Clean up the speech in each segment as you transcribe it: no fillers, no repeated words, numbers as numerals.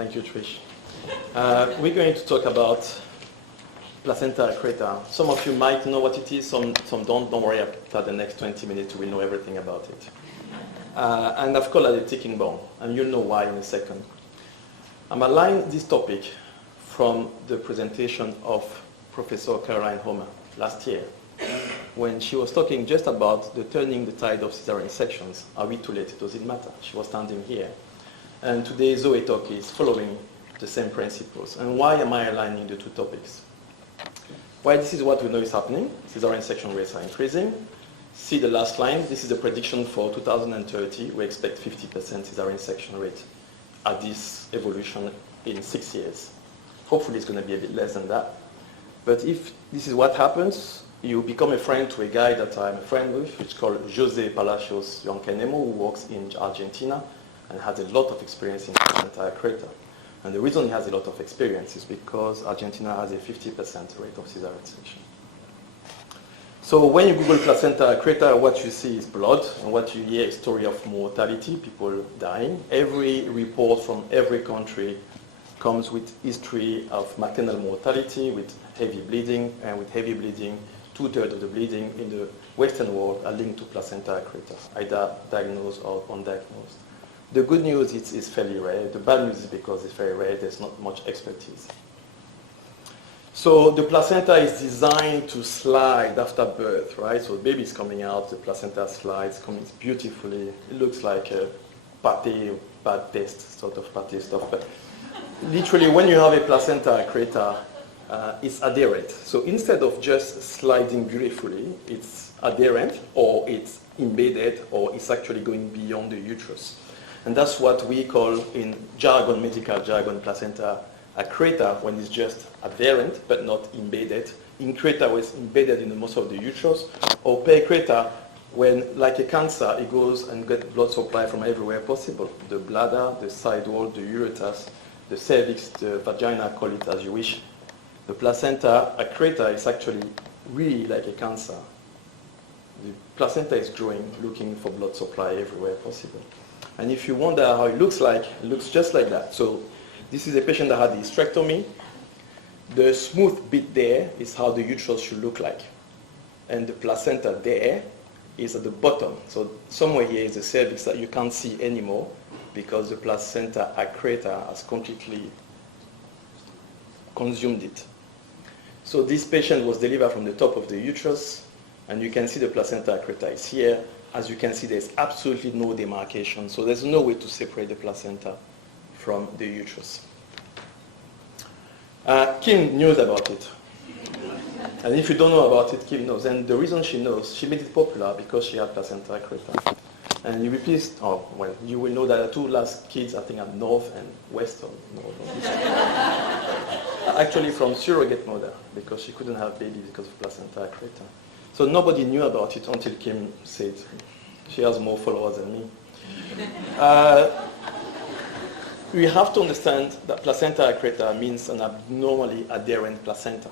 Thank you, Trish. We're going to talk about placenta accreta. Some of you might know what it is, some don't. Don't worry, after the next 20 minutes we know everything about it. And I've called it a ticking bomb, and you'll know why in a second. I'm aligning this topic from the presentation of Professor Caroline Homer last year, when she was talking just about the turning the tide of cesarean sections. Are we too late? Does it matter? She was standing here. And today Zoe talk is following the same principles. And why am I aligning the two topics? Well, this is what we know is happening. Cesarean section rates are increasing. See the last line. This is a prediction for 2030. We expect 50% cesarean section rate at this evolution in 6 years. Hopefully it's going to be a bit less than that. But if this is what happens, you become a friend to a guy that I'm a friend with, which is called José Palacios Yoncanemo, who works in Argentina and has a lot of experience in placenta accreta. And the reason he has a lot of experience is because Argentina has a 50% rate of cesarean section. So when you Google placenta accreta, what you see is blood, and what you hear is story of mortality, people dying. Every report from every country comes with history of maternal mortality, with heavy bleeding, and with heavy bleeding, 2/3 of the bleeding in the Western world are linked to placenta accreta, either diagnosed or undiagnosed. The good news is it's fairly rare. The bad news is because it's very rare, there's not much expertise. So the placenta is designed to slide after birth, right? So the baby is coming out, the placenta slides, comes beautifully. It looks like a pate, bad taste sort of pate stuff. But literally, when you have a placenta accreta, it's adherent. So instead of just sliding beautifully, it's adherent, or it's embedded, or it's actually going beyond the uterus. And that's what we call, in jargon, medical jargon, placenta accreta, when it's just adherent but not embedded. Increta, when it's embedded in the muscle of the uterus, or percreta, when, like a cancer, it goes and gets blood supply from everywhere possible. The bladder, the side wall, the ureter, the cervix, the vagina, call it as you wish. The placenta accreta is actually really like a cancer. The placenta is growing, looking for blood supply everywhere possible. And if you wonder how it looks just like that. So this is a patient that had the hysterectomy. The smooth bit there is how the uterus should look like. And the placenta there is at the bottom. So somewhere here is the cervix that you can't see anymore because the placenta accreta has completely consumed it. So this patient was delivered from the top of the uterus, and you can see the placenta accreta is here. As you can see, there's absolutely no demarcation. So there's no way to separate the placenta from the uterus. Kim knows about it. And if you don't know about it, Kim knows. And the reason she knows, she made it popular because she had placenta accreta. And you'll be pleased, you will know that the two last kids, I think, are North and Western. Actually from surrogate mother, because she couldn't have baby because of placenta accreta. So nobody knew about it until Kim said she has more followers than me. We have to understand that placenta accreta means an abnormally adherent placenta.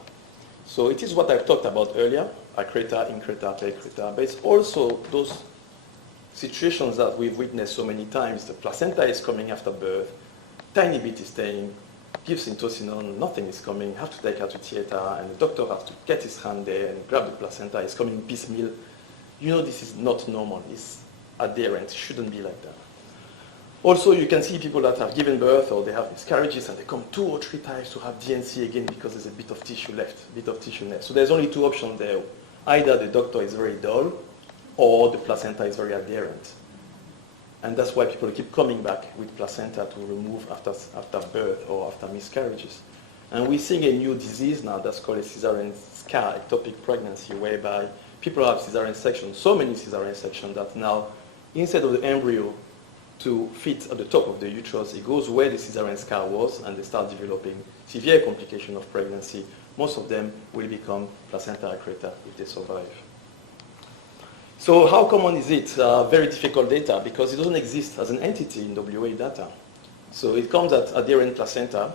So it is what I've talked about earlier, accreta, increta, percreta, but it's also those situations that we've witnessed so many times. The placenta is coming after birth, tiny bit is staying, gives syntocinon, nothing is coming, have to take her to theater, and the doctor has to get his hand there and grab the placenta, it's coming piecemeal. You know this is not normal, it's adherent, it shouldn't be like that. Also, you can see people that have given birth or they have miscarriages and they come 2 or 3 times to have DNC again because there's a bit of tissue left, So there's only 2 options there. Either the doctor is very dull or the placenta is very adherent. And that's why people keep coming back with placenta to remove after birth or after miscarriages. And we're seeing a new disease now that's called a cesarean scar, ectopic pregnancy, whereby people have cesarean section, so many cesarean sections that now, instead of the embryo to fit at the top of the uterus, it goes where the cesarean scar was, and they start developing severe complication of pregnancy. Most of them will become placenta accreta if they survive. So how common is it? Very difficult data because it doesn't exist as an entity in WA data. So it comes at adherent placenta,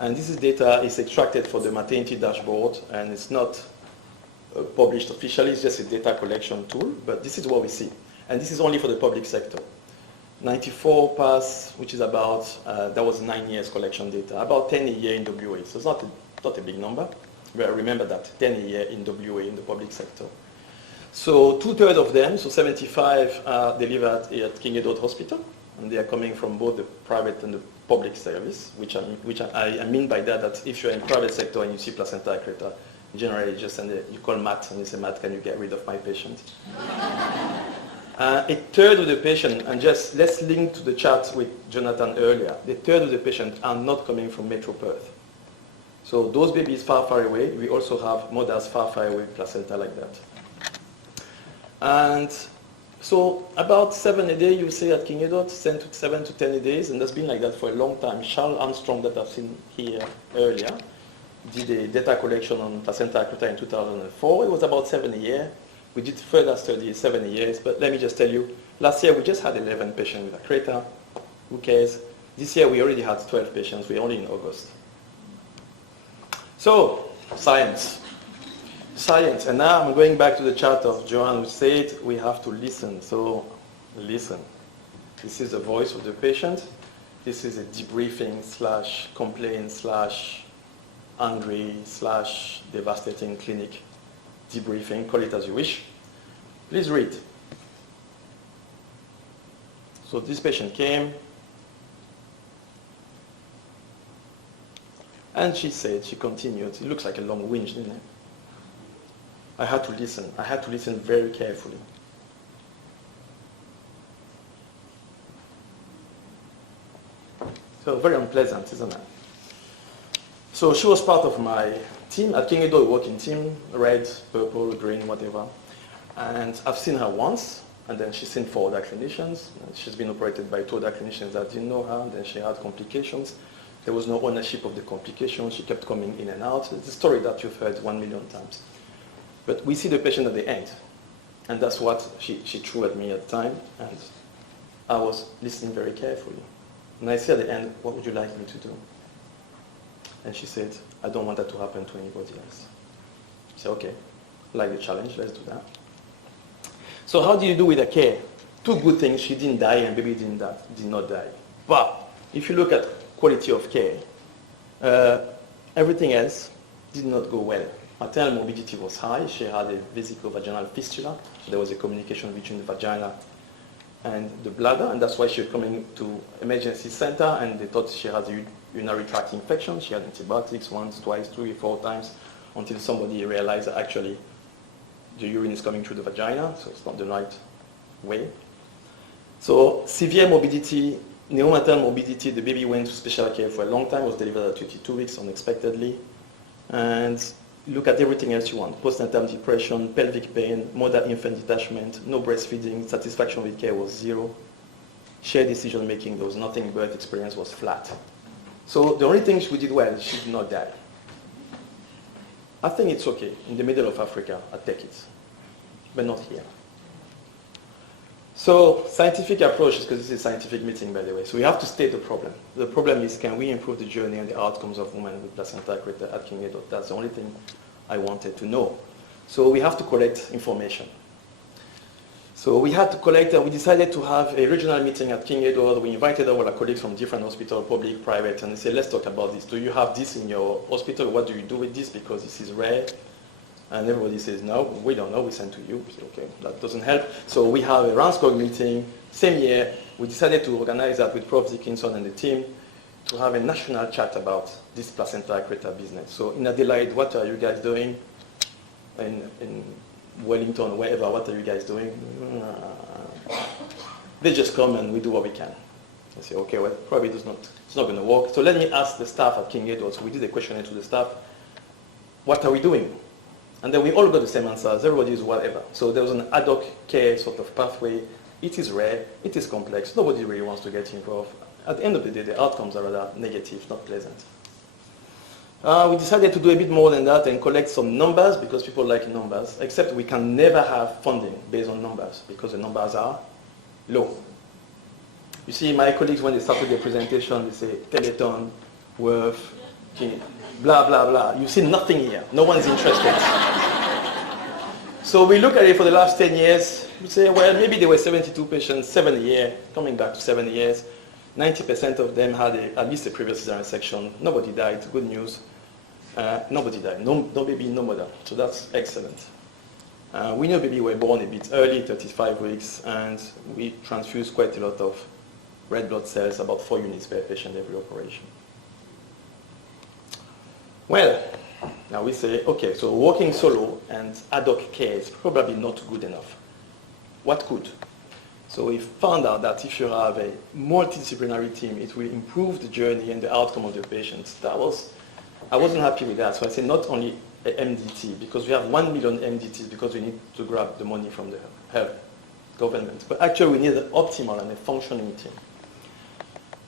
and this is data is extracted for the maternity dashboard, and it's not published officially, it's just a data collection tool, but this is what we see. And this is only for the public sector. 94 pass, which is about, that was 9 years collection data, about 10 a year in WA. So it's not a big number. But remember that, 10 a year in WA in the public sector. So 2/3 of them, so 75, they live at King Edward Hospital, and they are coming from both the private and the public service, which I mean by that if you're in private sector and you see placenta accreta, generally just send you call Matt and you say, Matt, can you get rid of my patient? A third of the patient, and just let's link to the chart with Jonathan earlier, the third of the patient are not coming from Metro Perth. So those babies far, far away, we also have mothers far, far away with placenta like that. And so about 7 a day, you say at King Edward, 7 to 10 a days, and that's been like that for a long time. Charles Armstrong, that I've seen here earlier, did a data collection on placenta accreta in 2004. It was about 7 a year. We did further studies, 7 years, but let me just tell you, last year we just had 11 patients with accreta. Who cares? This year we already had 12 patients. We're only in August. So, science. Science, and now I'm going back to the chart of Joanne who said we have to listen. So, listen. This is the voice of the patient. This is a debriefing / complaint / angry / devastating clinic debriefing. Call it as you wish. Please read. So this patient came, and she said, she continued. It looks like a long whinge, didn't it? I had to listen. I had to listen very carefully. So very unpleasant, isn't it? So she was part of my team. At King Edward, we work in team, red, purple, green, whatever. And I've seen her once, and then she's seen 4 other clinicians. She's been operated by 2 other clinicians that didn't know her, and then she had complications. There was no ownership of the complications. She kept coming in and out. It's a story that you've heard 1 million times. But we see the patient at the end. And that's what she threw at me at the time. And I was listening very carefully. And I said at the end, what would you like me to do? And she said, I don't want that to happen to anybody else. I said, okay, like the challenge, let's do that. So how do you do with the care? 2 good things, she didn't die and baby did not die. But if you look at quality of care, everything else did not go well. Maternal morbidity was high. She had a vesico-vaginal fistula. So there was a communication between the vagina and the bladder, and that's why she was coming to emergency center, and they thought she had a urinary tract infection. She had antibiotics once, twice, 3, 4 times, until somebody realized that actually the urine is coming through the vagina, so it's not the right way. So severe morbidity, neonatal morbidity, the baby went to special care for a long time, was delivered at 22 weeks unexpectedly. And look at everything else you want. Postnatal depression, pelvic pain, mother-infant detachment, no breastfeeding, satisfaction with care was 0. Shared decision making, there was nothing, birth experience was flat. So the only thing we did well, she did not die. I think it's okay. In the middle of Africa, I take it. But not here. So scientific approach, because this is a scientific meeting, by the way. So we have to state the problem. The problem is, can we improve the journey and the outcomes of women with placenta accreta at King Edward? That's the only thing I wanted to know. So we have to collect information. So we had to collect, we decided to have a regional meeting at King Edward. We invited all our colleagues from different hospitals, public, private, and they said, let's talk about this. Do you have this in your hospital? What do you do with this? Because this is rare. And everybody says, no, we don't know, we send to you. We say, okay, that doesn't help. So we have a RANSCOG meeting. Same year, we decided to organize that with Prof. Dickinson and the team to have a national chat about this placenta accreta business. So in Adelaide, what are you guys doing? In Wellington, wherever, what are you guys doing? They just come and we do what we can. I say, okay, well, probably it's not going to work. So let me ask the staff at King Edward. So we did a questionnaire to the staff. What are we doing? And then we all got the same answers. Everybody is whatever. So there was an ad hoc care sort of pathway. It is rare. It is complex. Nobody really wants to get involved. At the end of the day, the outcomes are rather negative, not pleasant. We decided to do a bit more than that and collect some numbers because people like numbers, except we can never have funding based on numbers because the numbers are low. You see, my colleagues, when they started their presentation, they say, Teleton, worth, blah, blah, blah. You see nothing here. No one's interested. So we look at it for the last 10 years. We say, well, maybe there were 72 patients, 7 a year, coming back to 7 years. 90% of them had at least a previous cesarean section. Nobody died. Good news. Nobody died. No baby, no mother. So that's excellent. We know baby were born a bit early, 35 weeks, and we transfuse quite a lot of red blood cells, about 4 units per patient every operation. Well, now we say, okay, so working solo and ad hoc care is probably not good enough. What could? So we found out that if you have a multidisciplinary team, it will improve the journey and the outcome of the patients. I wasn't happy with that. So I said not only a MDT, because we have 1 million MDTs because we need to grab the money from the health government. But actually we need an optimal and a functioning team.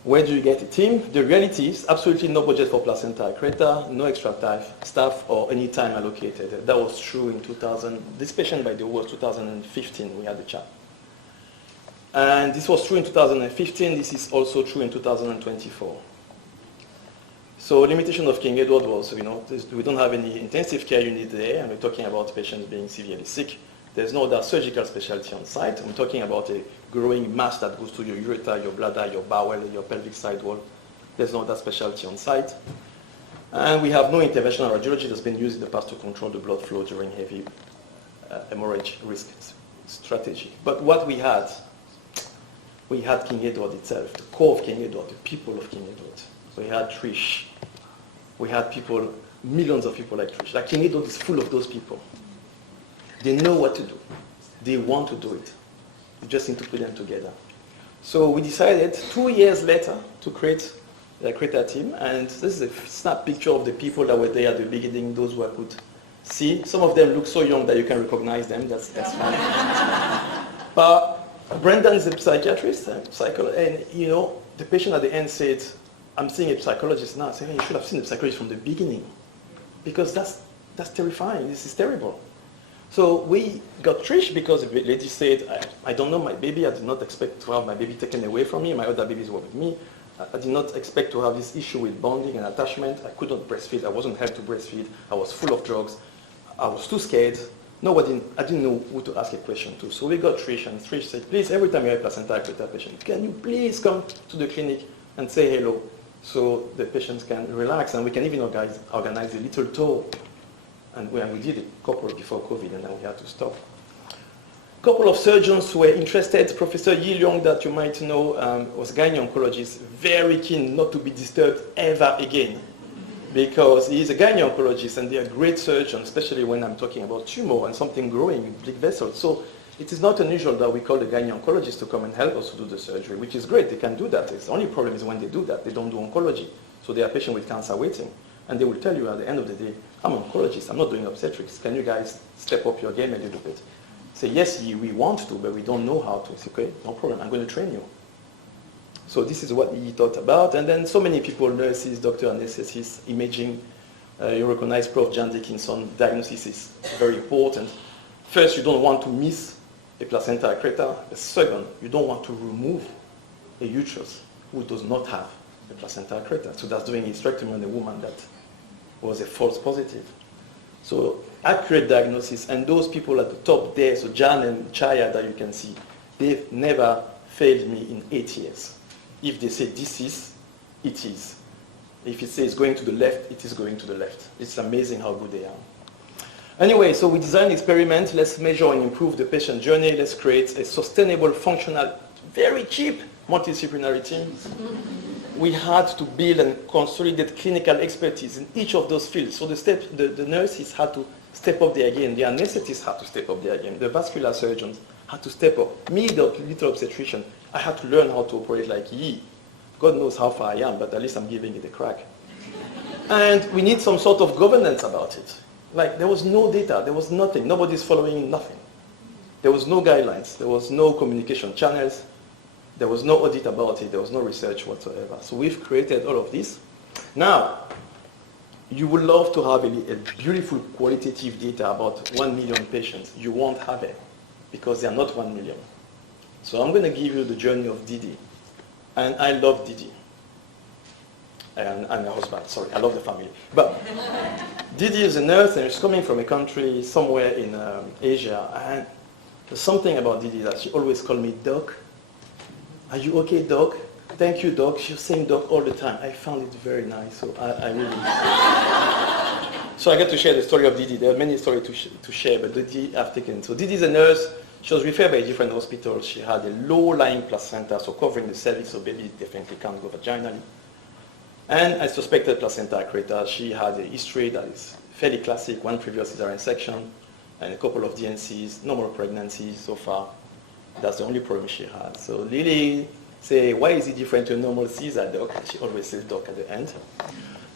Where do you get a team? The reality is absolutely no budget for Placenta Accreta, no extra staff or any time allocated. That was true in 2000. This patient, by the way, was 2015, we had the chat. And this was true in 2015. This is also true in 2024. So limitation of King Edward was, we don't have any intensive care unit there, and we're talking about patients being severely sick. There's no other surgical specialty on site. I'm talking about a growing mass that goes to your ureter, your bladder, your bowel, your pelvic side wall. There's no other specialty on site. And we have no interventional radiology that's been used in the past to control the blood flow during heavy hemorrhage risk strategy. But what we had King Edward itself, the core of King Edward, the people of King Edward. So we had Trish. We had people, millions of people like Trish. Like King Edward is full of those people. They know what to do. They want to do it. You just need to put them together. So we decided 2 years later to create the Accreta team, and this is a snap picture of the people that were there at the beginning, those who I could see. Some of them look so young that you can recognize them. That's fine. But Brendan is a psychiatrist, and the patient at the end said, I'm seeing a psychologist now. I said, hey, you should have seen the psychologist from the beginning, because that's terrifying. This is terrible. So we got Trish because the lady said, I don't know my baby. I did not expect to have my baby taken away from me. My other babies were with me. I did not expect to have this issue with bonding and attachment. I could not breastfeed. I wasn't helped to breastfeed. I was full of drugs. I was too scared. I didn't know who to ask a question to. So we got Trish, and Trish said, please, every time you have a placenta accreta patient, can you please come to the clinic and say hello so the patients can relax, and we can even organize a little tour. And we did a couple before COVID, and then we had to stop. A couple of surgeons were interested. Professor Yi Leong, that you might know, was a gynae-oncologist, very keen not to be disturbed ever again, because he is a gynae-oncologist, and they are great surgeons, especially when I'm talking about tumor and something growing in big vessels. So it is not unusual that we call the gynae-oncologist to come and help us to do the surgery, which is great. They can do that. The only problem is when they do that, they don't do oncology. So they are patients with cancer waiting. And they will tell you at the end of the day, I'm an oncologist, I'm not doing obstetrics. Can you guys step up your game a little bit? Say, yes, we want to, but we don't know how to. Say, okay, no problem, I'm going to train you. So this is what he thought about. And then so many people, nurses, doctor, anesthetists, imaging, you recognize Prof. Jan Dickinson, diagnosis is very important. First, you don't want to miss a placenta accreta. Second, you don't want to remove a uterus who does not have a placenta accreta. So that's doing a hysterectomy on a woman that was a false positive. So accurate diagnosis, and those people at the top there, so Jan and Chaya that you can see, they've never failed me in 8 years. If they say this is, it is. If it says going to the left, it is going to the left. It's amazing how good they are. Anyway, so we designed an experiment. Let's measure and improve the patient journey. Let's create a sustainable, functional, very cheap multidisciplinary team. We had to build and consolidate clinical expertise in each of those fields. So the nurses had to step up their game. The anesthetists had to step up their game. The vascular surgeons had to step up. Me, the little obstetrician, I had to learn how to operate like Yi. God knows how far I am, but at least I'm giving it a crack. And we need some sort of governance about it. Like, there was no data, there was nothing. Nobody's following nothing. There was no guidelines. There was no communication channels. There was no audit about it. There was no research whatsoever. So we've created all of this. Now, you would love to have a beautiful qualitative data about 1 million patients. You won't have it because they are not 1 million. So I'm going to give you the journey of Didi. And I love Didi. and her husband. Sorry, I love the family. But Didi is a nurse, and she's coming from a country somewhere in Asia. And there's something about Didi that she always called me Doc. Are you okay, Doc? Thank you, Doc. She's saying Doc all the time. I found it very nice, so I really... So I get to share the story of Didi. There are many stories to share, but Didi I've taken. So Didi is a nurse. She was referred by a different hospital. She had a low-lying placenta, so covering the cervix, so baby definitely can't go vaginally. And I suspected placenta accreta. She had a history that is fairly classic, one previous cesarean section, and a couple of DNCs, no more pregnancies so far. That's the only problem she had. So Lily say, why is it different to a normal Caesar, Doc? And she always says Doc at the end.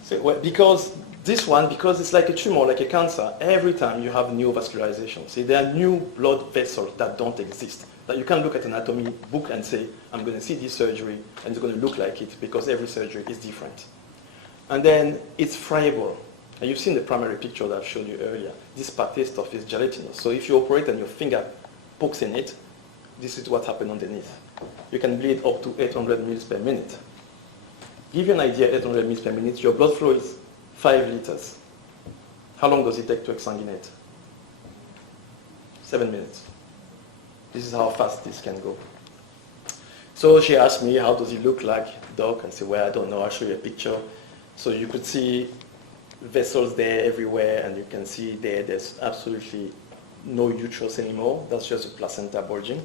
So, well, because it's like a tumor, like a cancer, every time you have neovascularization. See, there are new blood vessels that don't exist. That you can look at an anatomy book and say, I'm going to see this surgery, and it's going to look like it, because every surgery is different. And then it's friable. And you've seen the primary picture that I showed you earlier. This pate stuff is gelatinous. So if you operate and your finger pokes in it, this is what happens underneath. You can bleed up to 800 mils per minute. Give you an idea, 800 mils per minute, your blood flow is 5 liters. How long does it take to exsanguinate? 7 minutes. This is how fast this can go. So she asked me, how does it look like, Doc? I said, well, I don't know, I'll show you a picture. So you could see vessels there everywhere, and you can see there's absolutely no uterus anymore. That's just a placenta bulging.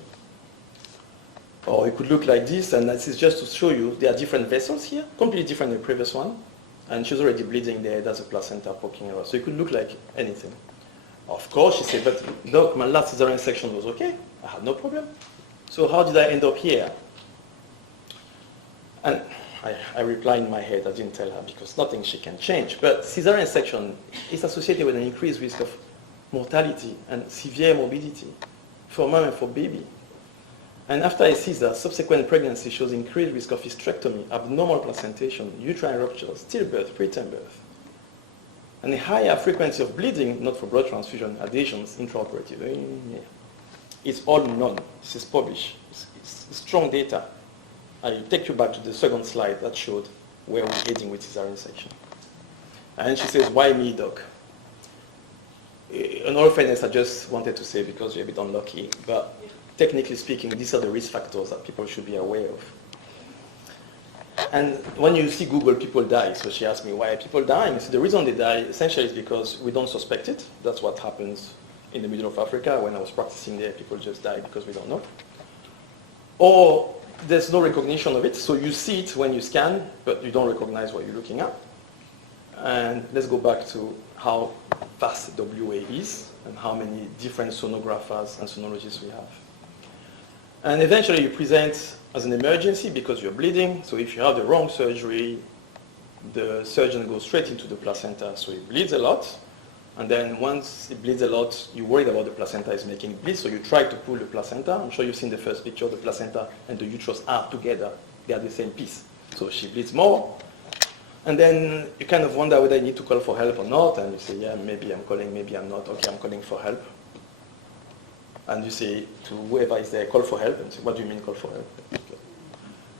Or it could look like this, and this is just to show you there are different vessels here, completely different than the previous one. And she's already bleeding there, that's a placenta poking around. So it could look like anything. Of course, she said, but Doc, my last cesarean section was okay. I had no problem. So how did I end up here? And I replied in my head, I didn't tell her, because nothing she can change. But cesarean section is associated with an increased risk of mortality and severe morbidity for mom and for baby. And after a Caesar, subsequent pregnancy shows increased risk of hysterectomy, abnormal placentation, uterine ruptures, stillbirth, preterm birth. And a higher frequency of bleeding, not for blood transfusion, adhesions, intraoperative. It's all known. This is published. It's strong data. I take you back to the second slide that showed where we're heading with cesarean section. And she says, why me, Doc? In all fairness, I just wanted to say, because you're a bit unlucky, but technically speaking, these are the risk factors that people should be aware of. And when you see Google, people die. So she asked me, why are people dying? So the reason they die essentially is because we don't suspect it. That's what happens in the middle of Africa. When I was practicing there, people just die because we don't know. Or there's no recognition of it. So you see it when you scan, but you don't recognize what you're looking at. And let's go back to how vast WA is and how many different sonographers and sonologists we have. And eventually you present as an emergency because you're bleeding. So if you have the wrong surgery, the surgeon goes straight into the placenta. So it bleeds a lot. And then once it bleeds a lot, you're worried about the placenta is making bleed. So you try to pull the placenta. I'm sure you've seen the first picture. The placenta and the uterus are together. They are the same piece. So she bleeds more. And then you kind of wonder whether you need to call for help or not. And you say, yeah, maybe I'm calling, maybe I'm not. Okay, I'm calling for help. And you say to whoever is there, call for help. And say, what do you mean call for help? Okay.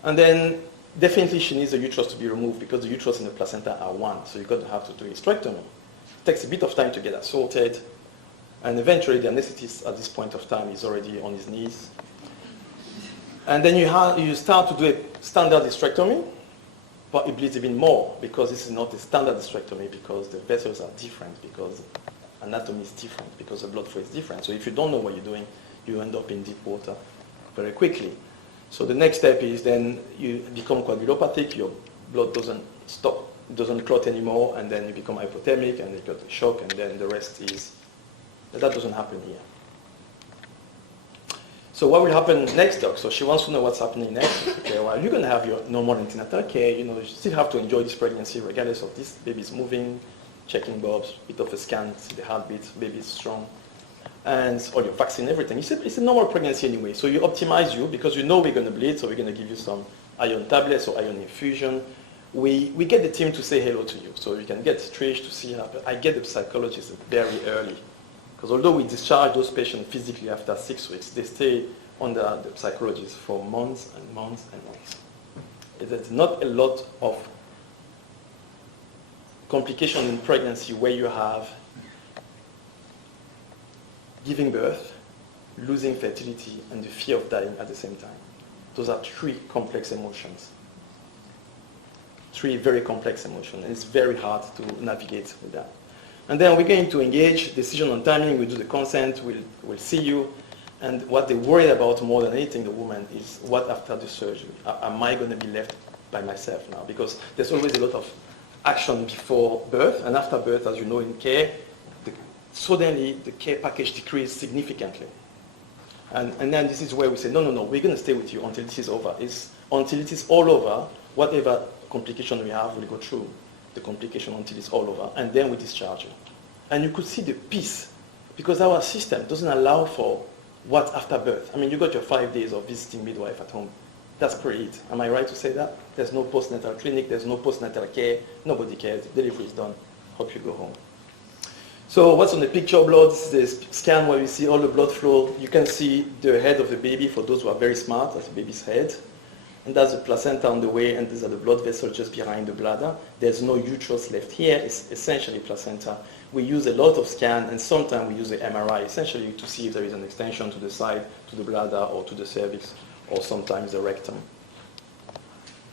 And then definitely she needs the uterus to be removed because the uterus and the placenta are one. So you're going to have to do a hysterectomy. It takes a bit of time to get that sorted. And eventually the anesthetist at this point of time is already on his knees. And then you start to do a standard hysterectomy, but it bleeds even more because this is not a standard hysterectomy because the vessels are different, because anatomy is different, because the blood flow is different. So if you don't know what you're doing, you end up in deep water very quickly. So the next step is then you become coagulopathic, your blood doesn't stop, doesn't clot anymore, and then you become hypothermic, and you get a shock, and then the rest is, that doesn't happen here. So what will happen next, Doc? So she wants to know what's happening next. Okay, well, you're going to have your normal antenatal care. You know, you still have to enjoy this pregnancy regardless of this. Baby's moving, checking bobs, bit of a scan, see the heartbeat, baby's strong, and all your vaccine, everything. It's a normal pregnancy anyway. So you optimize you because you know we're going to bleed, so we're going to give you some iron tablets or iron infusion. We get the team to say hello to you, so you can get Trish to see her. But I get the psychologist very early. Because although we discharge those patients physically after 6 weeks, they stay under the psychologist for months and months and months. There's not a lot of complication in pregnancy where you have giving birth, losing fertility, and the fear of dying at the same time. Those are three complex emotions. Three very complex emotions, and it's very hard to navigate with that. And then we're going to engage decision on timing. We do the consent. We'll see you. And what they worry about more than anything, the woman, is what after the surgery? Am I going to be left by myself now? Because there's always a lot of action before birth, and after birth, as you know, in care, suddenly the care package decreased significantly. And then this is where we say, no, we're going to stay with you until this is over. Until it is all over, whatever complication we have, we'll go through the complication until it's all over, and then we discharge you. And you could see the peace, because our system doesn't allow for what after birth. I mean, you got your 5 days of visiting midwife at home. That's pretty it. Am I right to say that? There's no postnatal clinic, there's no postnatal care, nobody cares, delivery is done, hope you go home. So what's on the picture blood? This is the scan where you see all the blood flow. You can see the head of the baby, for those who are very smart, that's the baby's head. And that's the placenta on the way, and these are the blood vessels just behind the bladder. There's no uterus left here, it's essentially placenta. We use a lot of scan, and sometimes we use the MRI, essentially to see if there is an extension to the side, to the bladder, or to the cervix, or sometimes the rectum.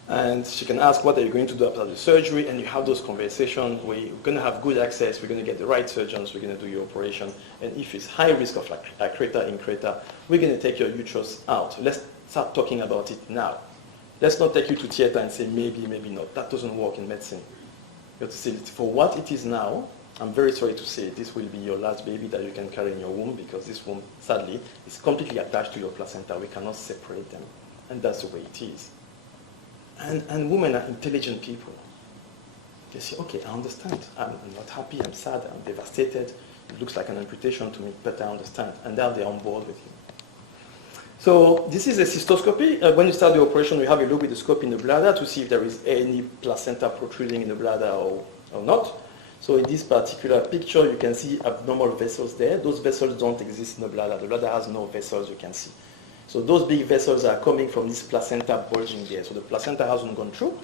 And she can ask, what are you going to do after the surgery? And you have those conversations. We're going to have good access. We're going to get the right surgeons. We're going to do your operation. And if it's high risk of accreta, increta, we're going to take your uterus out. Let's start talking about it now. Let's not take you to theater and say maybe, maybe not. That doesn't work in medicine. You have to say, for what it is now, I'm very sorry to say this will be your last baby that you can carry in your womb, because this womb, sadly, is completely attached to your placenta. We cannot separate them. And that's the way it is. And women are intelligent people. They say, okay, I understand. I'm not happy, I'm sad, I'm devastated. It looks like an amputation to me, but I understand. And now they're on board with you. So this is a cystoscopy. When you start the operation, we have a look with the scope in the bladder to see if there is any placenta protruding in the bladder or not. So in this particular picture, you can see abnormal vessels there. Those vessels don't exist in the bladder. The bladder has no vessels, you can see. So those big vessels are coming from this placenta bulging there. So the placenta hasn't gone through,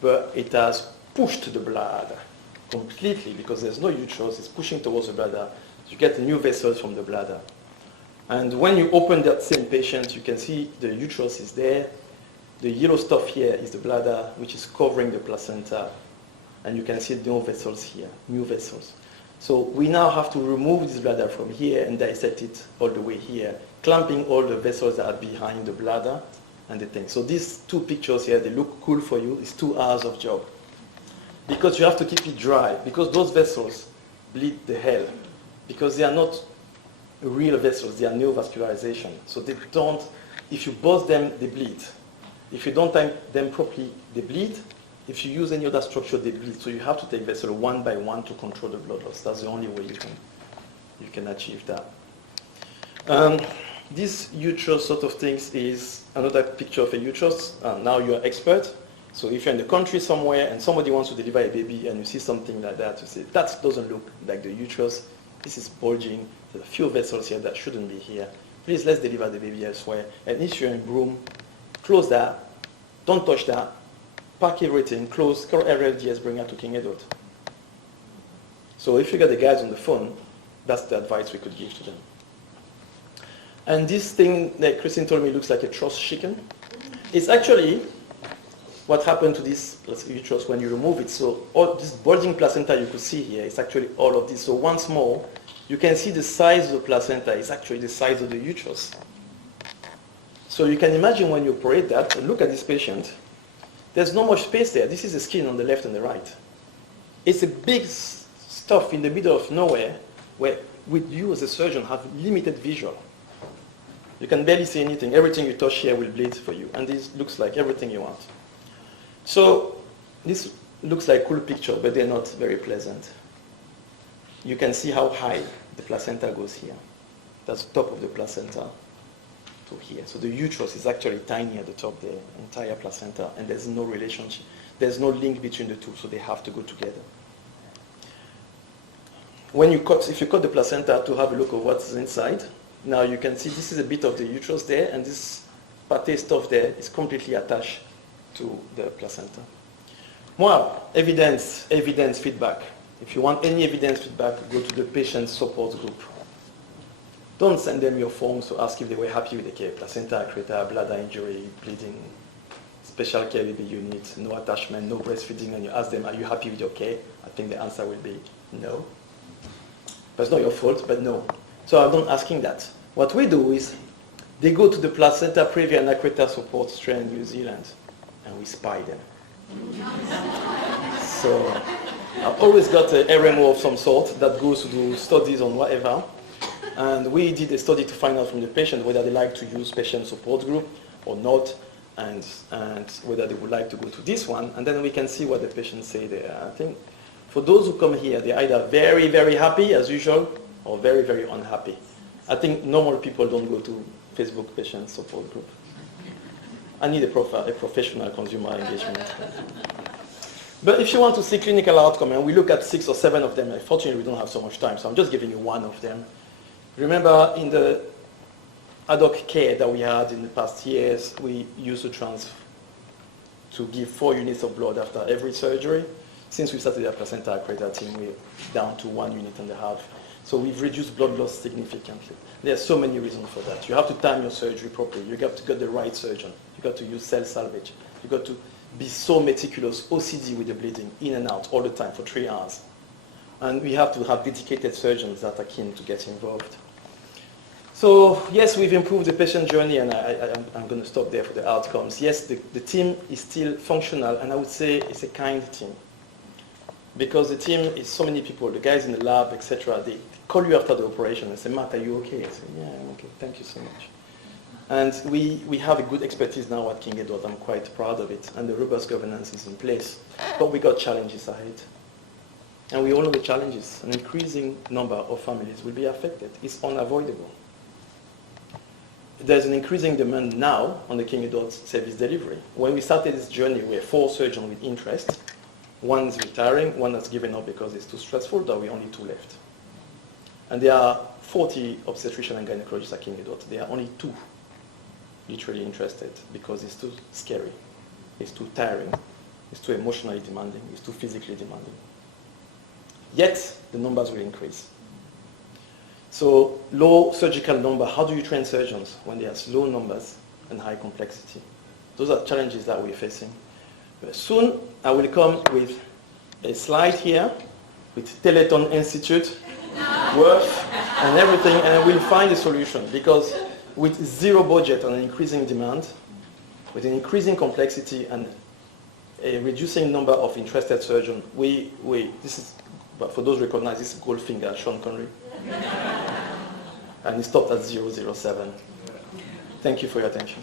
but it has pushed the bladder completely, because there's no uterus. It's pushing towards the bladder. You get new vessels from the bladder. And when you open that same patient, you can see the uterus is there. The yellow stuff here is the bladder, which is covering the placenta. And you can see new vessels here, new vessels. So we now have to remove this bladder from here and dissect it all the way here, clamping all the vessels that are behind the bladder and the thing. So these two pictures here, they look cool for you. It's 2 hours of job. Because you have to keep it dry, because those vessels bleed the hell. Because they are not real vessels, they are neovascularization. So they don't, if you burst them, they bleed. If you don't time them properly, they bleed. If you use any other structure, they bleed. So you have to take vessel one by one to control the blood loss. That's the only way you can achieve that. This uterus sort of things is another picture of a uterus. Now you are expert. So if you're in the country somewhere and somebody wants to deliver a baby and you see something like that, you say, that doesn't look like the uterus. This is bulging. There's a few vessels here that shouldn't be here. Please, let's deliver the baby elsewhere. And if you're in a room, close that. Don't touch that. Pack everything, close, call RLDS, bring her to King Edward. So if you get the guys on the phone, that's the advice we could give to them. And this thing that Christine told me looks like a truss chicken. It's actually what happened to this uterus when you remove it. So all this bulging placenta you could see here is actually all of this. So once more, you can see the size of the placenta is actually the size of the uterus. So you can imagine when you operate that, and look at this patient, there's not much space there. This is the skin on the left and the right. It's a big stuff in the middle of nowhere where with you as a surgeon have limited visual. You can barely see anything. Everything you touch here will bleed for you. And this looks like everything you want. So this looks like a cool picture, but they're not very pleasant. You can see how high the placenta goes here. That's the top of the placenta to here. So the uterus is actually tiny at the top there, entire placenta, and there's no relationship. There's no link between the two, so they have to go together. When you cut, if you cut the placenta to have a look at what's inside, now you can see this is a bit of the uterus there, and this pate stuff there is completely attached to the placenta. Well, evidence feedback. If you want any evidence feedback, go to the patient support group. Don't send them your forms to ask if they were happy with the care. Placenta accreta, bladder injury, bleeding, special care baby unit, no attachment, no breastfeeding, and you ask them, are you happy with your care? I think the answer will be no. But it's not your fault, but no. So I'm not asking that. What we do is, they go to the Placenta Previa and Accreta support strain in New Zealand, and we spy them. So I've always got an RMO of some sort that goes to do studies on whatever. And we did a study to find out from the patient whether they like to use patient support group or not, and whether they would like to go to this one. And then we can see what the patients say there. I think for those who come here, they're either very, very happy, as usual, or very, very unhappy. I think normal people don't go to Facebook patient support group. I need a professional consumer engagement. But if you want to see clinical outcome, and we look at 6 or 7 of them, unfortunately we don't have so much time, so I'm just giving you one of them. Remember, in the ad hoc care that we had in the past years, we used to give 4 units of blood after every surgery. Since we started the Placenta Accreta team, we're down to 1.5 units. So we've reduced blood loss significantly. There are so many reasons for that. You have to time your surgery properly. You got to get the right surgeon. You got to use cell salvage. You got to be so meticulous, OCD with the bleeding, in and out all the time for 3 hours. And we have to have dedicated surgeons that are keen to get involved. So yes, we've improved the patient journey, and I'm going to stop there for the outcomes. Yes, the team is still functional, and I would say it's a kind team. Because the team is so many people, the guys in the lab, etc., they call you after the operation and say, Matt, are you okay? I say, yeah, I'm okay, thank you so much. And we have a good expertise now at King Edward. I'm quite proud of it, and the robust governance is in place. But we got challenges ahead. And we all know the challenges. An increasing number of families will be affected. It's unavoidable. There's an increasing demand now on the King Edward service delivery. When we started this journey, we had 4 surgeons with interest. One is retiring, one has given up because it's too stressful, but we're only 2 left. And there are 40 obstetricians and gynecologists at King Edward. There are only 2 literally interested because it's too scary, it's too tiring, it's too emotionally demanding, it's too physically demanding. Yet, the numbers will increase. So, low surgical number, how do you train surgeons when they have low numbers and high complexity? Those are challenges that we're facing. Soon, I will come with a slide here with Teleton Institute, worth, and everything, and we'll find a solution, because with 0 budget and an increasing demand, with an increasing complexity and a reducing number of interested surgeons, this is, but for those recognized, this is Goldfinger, Sean Connery. And it stopped at 007. Thank you for your attention.